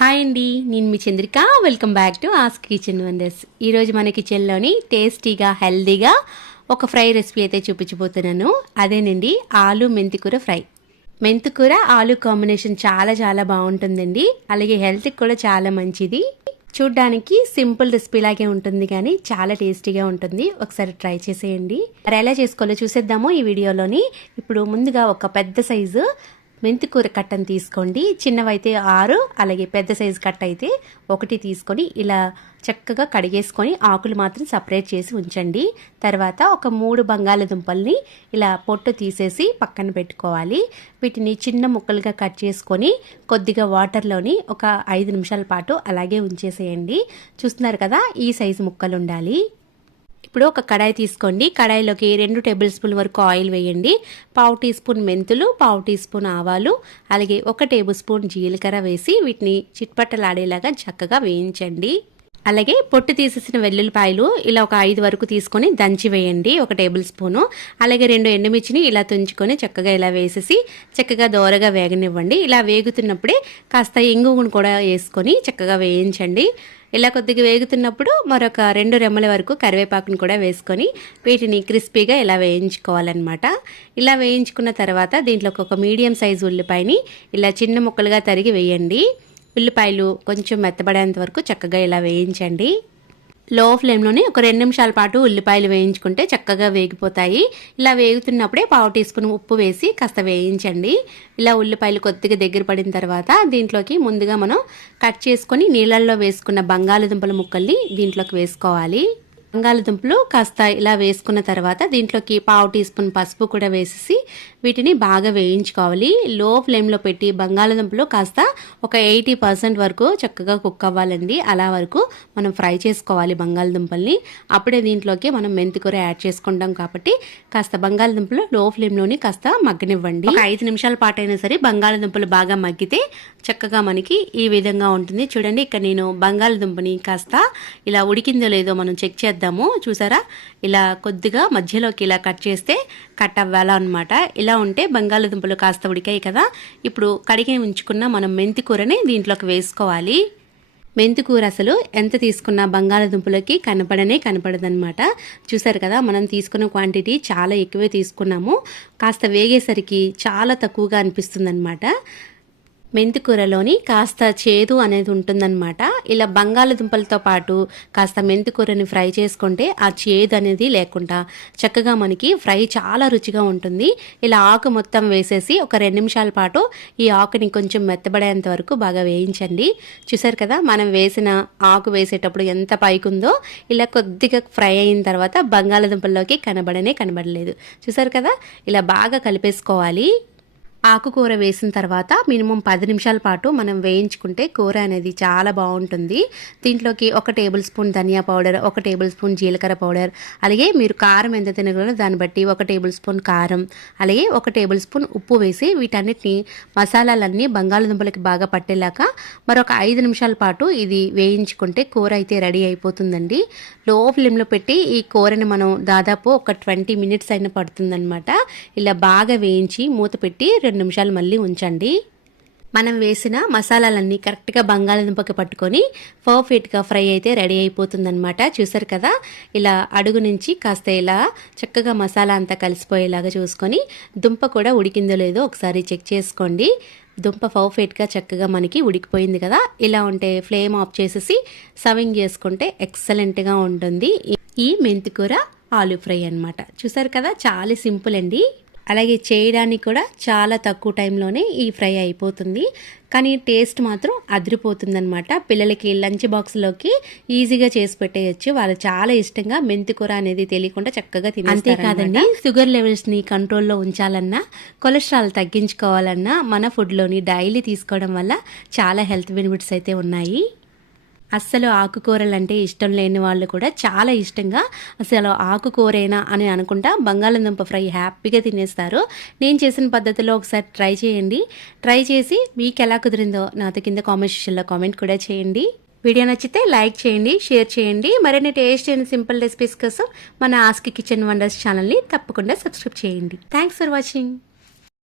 Hi అండి నేను మీ Chandrika. Welcome back to ask kitchen wonders ఈరోజు మన కిచెన్లోని టేస్టీగా హెల్దీగా ఒక ఫ్రై రెసిపీ అయితే చూపించబోతున్నాను. అదేనండి ఆలు మెంతికూర ఫ్రై మెంతికూర ఆలు కాంబినేషన్ చాలా చాలా బాగుంటుందండి. అలాగే హెల్త్కి కూడా చాలా మంచిది. చూడ్డానికి సింపుల్ రెసిపీ లాగే ఉంటుంది కానీ చాలా టేస్టీగా ఉంటుంది. ఒకసారి ట్రై చేసేయండి. మరి ఎలా చేసుకోవాలో చూసేద్దాము ఈ వీడియోలోని. ఇప్పుడు ముందుగా ఒక పెద్ద సైజు మెంతికూర కట్టను తీసుకోండి. చిన్నవైతే ఆరు అలాగే పెద్ద సైజు కట్ట అయితే ఒకటి తీసుకొని ఇలా చక్కగా కడిగేసుకొని ఆకులు మాత్రం సపరేట్ చేసి ఉంచండి. తర్వాత ఒక మూడు బంగాళదుంపల్ని ఇలా పొట్టు తీసేసి పక్కన పెట్టుకోవాలి. వీటిని చిన్న ముక్కలుగా కట్ చేసుకొని కొద్దిగా వాటర్లోని ఒక ఐదు నిమిషాల పాటు అలాగే ఉంచేసేయండి. చూస్తున్నారు కదా ఈ సైజు ముక్కలు ఉండాలి ఇప్పుడు ఒక కడాయి తీసుకోండి. కడాయిలోకి రెండు టేబుల్ స్పూన్ వరకు ఆయిల్ వేయండి. పావు టీ స్పూన్ మెంతులు పావు టీ స్పూన్ ఆవాలు అలాగే ఒక టేబుల్ స్పూన్ జీలకర్ర వేసి వీటిని చిట్పట్టలాడేలాగా చక్కగా వేయించండి. అలాగే పొట్టు తీసేసిన వెల్లుల్లిపాయలు ఇలా ఒక ఐదు వరకు తీసుకొని దంచి వేయండి ఒక టేబుల్ స్పూను. అలాగే రెండు ఎండుమిర్చిని ఇలా తుంచుకొని చక్కగా ఇలా వేసేసి చక్కగా దోరగా వేగనివ్వండి. ఇలా వేగుతున్నప్పుడే కాస్త ఇంగువును కూడా వేసుకొని చక్కగా వేయించండి. ఇలా కొద్దిగా వేగుతున్నప్పుడు మరొక రెండు రెమ్మల వరకు కరివేపాకును కూడా వేసుకొని వీటిని క్రిస్పీగా ఇలా వేయించుకోవాలన్నమాట. ఇలా వేయించుకున్న తర్వాత దీంట్లో ఒక మీడియం సైజు ఉల్లిపాయని ఇలా చిన్న ముక్కలుగా తరిగి వేయండి. ఉల్లిపాయలు కొంచెం మెత్తబడేంత వరకు చక్కగా ఇలా వేయించండి. లో ఫ్లేమ్లోనే ఒక రెండు నిమిషాల పాటు ఉల్లిపాయలు వేయించుకుంటే చక్కగా వేగిపోతాయి. ఇలా వేగుతున్నప్పుడే పావు టీ స్పూన్ ఉప్పు వేసి కాస్త వేయించండి. ఇలా ఉల్లిపాయలు కొద్దిగా దగ్గర పడిన తర్వాత దీంట్లోకి ముందుగా మనం కట్ చేసుకొని నీళ్ళల్లో వేసుకున్న బంగాళదుంపల ముక్కల్ని దీంట్లోకి వేసుకోవాలి. బంగాళదుంపలు కాస్త ఇలా వేసుకున్న తర్వాత దీంట్లోకి పావు టీ స్పూన్ పసుపు కూడా వేసేసి వీటిని బాగా వేయించుకోవాలి. లో ఫ్లేమ్లో పెట్టి బంగాళదుంపలు కాస్త ఒక ఎయిటీ పర్సెంట్ వరకు చక్కగా కుక్ అవ్వాలండి. అలా వరకు మనం ఫ్రై చేసుకోవాలి బంగాళదుంపల్ని. అప్పుడే దీంట్లోకి మనం మెంతికూర యాడ్ చేసుకుంటాం కాబట్టి కాస్త బంగాళదుంపలు లో ఫ్లేమ్లోని కాస్త మగ్గనివ్వండి. ఒక ఐదు నిమిషాల పాటు అయినా సరే బంగాళదుంపలు బాగా మగ్గితే చక్కగా మనకి ఈ విధంగా ఉంటుంది. చూడండి ఇక్కడ నేను బంగాళదుంపని కాస్త ఇలా ఉడికిందో లేదో మనం చెక్ చేద్దాము. చూసారా? ఇలా కొద్దిగా మధ్యలోకి ఇలా కట్ చేస్తే కట్ అవ్వాలా అనమాట ఇలా ఉంటే బంగాళదుంపలు కాస్త ఉడికాయి కదా. ఇప్పుడు కడిగి ఉంచుకున్న మనం మెంతి కూరని దీంట్లోకి వేసుకోవాలి. మెంతి కూర అసలు ఎంత తీసుకున్నా బంగాళదుంపలకి కనపడనే కనపడదనమాట చూసారు కదా మనం తీసుకున్న క్వాంటిటీ చాలా ఎక్కువే తీసుకున్నాము. కాస్త వేగేసరికి చాలా తక్కువగా అనిపిస్తుంది మెంతికూరలోని కాస్త చేదు అనేది ఉంటుందన్నమాట. ఇలా బంగాళదుంపలతో పాటు కాస్త మెంతికూరని ఫ్రై చేసుకుంటే ఆ చేదు అనేది లేకుండా చక్కగా మనకి ఫ్రై చాలా రుచిగా ఉంటుంది. ఇలా ఆకు మొత్తం వేసేసి ఒక రెండు నిమిషాల పాటు ఈ ఆకుని కొంచెం మెత్తబడేంత వరకు బాగా వేయించండి. చూసారు కదా మనం వేసిన ఆకు వేసేటప్పుడు ఎంత పైకుందో ఇలా కొద్దిగా ఫ్రై అయిన తర్వాత బంగాళదుంపల్లోకి కనబడనే కనబడలేదు. చూసారు కదా ఇలా బాగా కలిపేసుకోవాలి. ఆకుకూర వేసిన తర్వాత మినిమం పది నిమిషాల పాటు మనం వేయించుకుంటే కూర అనేది చాలా బాగుంటుంది. దీంట్లోకి ఒక టేబుల్ స్పూన్ ధనియా పౌడర్ ఒక టేబుల్ స్పూన్ జీలకర్ర పౌడర్ అలాగే మీరు కారం ఎంత తినగలరో దాన్ని బట్టి ఒక టేబుల్ స్పూన్ కారం అలాగే ఒక టేబుల్ స్పూన్ ఉప్పు వేసి వీటన్నిటిని మసాలాలన్నీ బంగాళదుంపలకి బాగా పట్టేలాగా మరొక ఐదు నిమిషాల పాటు ఇది వేయించుకుంటే కూర అయితే రెడీ అయిపోతుందండి. లో ఫ్లేమ్లో పెట్టి ఈ కూరని మనం దాదాపు ఒక ట్వంటీ మినిట్స్ అయినా పడుతుందన్నమాట. ఇలా బాగా వేయించి మూత పెట్టి రెండు నిమిషాలు మళ్ళీ ఉంచండి. మనం వేసిన మసాలాలన్నీ కరెక్ట్గా బంగాళదుంపకి పట్టుకొని పర్ఫెక్ట్గా ఫ్రై అయితే రెడీ అయిపోతుందనమాట చూసారు కదా? ఇలా అడుగు నుంచి కాస్త ఇలా చక్కగా మసాలా అంతా కలిసిపోయేలాగా చూసుకొని దుంప కూడా ఉడికిందో లేదో ఒకసారి చెక్ చేసుకోండి. దుంప పర్ఫెక్ట్గా చక్కగా మనకి ఉడికిపోయింది కదా? ఇలా ఉంటే ఫ్లేమ్ ఆఫ్ చేసేసి సవింగ్ చేసుకుంటే ఎక్సలెంట్గా ఉంటుంది. ఈ మెంతికూర ఆలు ఫ్రై అనమాట చూసారు కదా? చాలా సింపుల్ అండి. అలాగే చేయడానికి కూడా చాలా తక్కువ టైంలోనే ఈ ఫ్రై అయిపోతుంది. కానీ టేస్ట్ మాత్రం అదిరిపోతుందనమాట పిల్లలకి లంచ్ బాక్స్లోకి ఈజీగా చేసి పెట్టేయచ్చు. వాళ్ళు చాలా ఇష్టంగా మెంతికూర అనేది తెలియకుండా చక్కగా తినే అంతేకాదండి షుగర్ లెవెల్స్ని కంట్రోల్లో ఉంచాలన్నా కొలెస్ట్రాల్ తగ్గించుకోవాలన్నా మన ఫుడ్లోని డైలీ తీసుకోవడం వల్ల చాలా హెల్త్ బెనిఫిట్స్ అయితే ఉన్నాయి. అస్సలు ఆకుకూరలు అంటే ఇష్టం లేని వాళ్ళు కూడా చాలా ఇష్టంగా అసలు ఆకుకూరేనా అని అనుకుంటా బంగాళదుంప ఫ్రై హ్యాపీగా తినేస్తారు. నేను చేసిన పద్ధతిలో ఒకసారి ట్రై చేయండి. ట్రై చేసి మీకు ఎలా కుదిరిందో నాతో కింద కామెంట్ సెక్షన్లో కామెంట్ కూడా చేయండి. వీడియో నచ్చితే లైక్ చేయండి షేర్ చేయండి. మరిన్ని టేస్ట్ అండ్ సింపుల్ రెసిపీస్ కోసం మన ఆస్కి కిచెన్ వండర్స్ ఛానల్ని తప్పకుండా సబ్స్క్రైబ్ చేయండి. Thanks for watching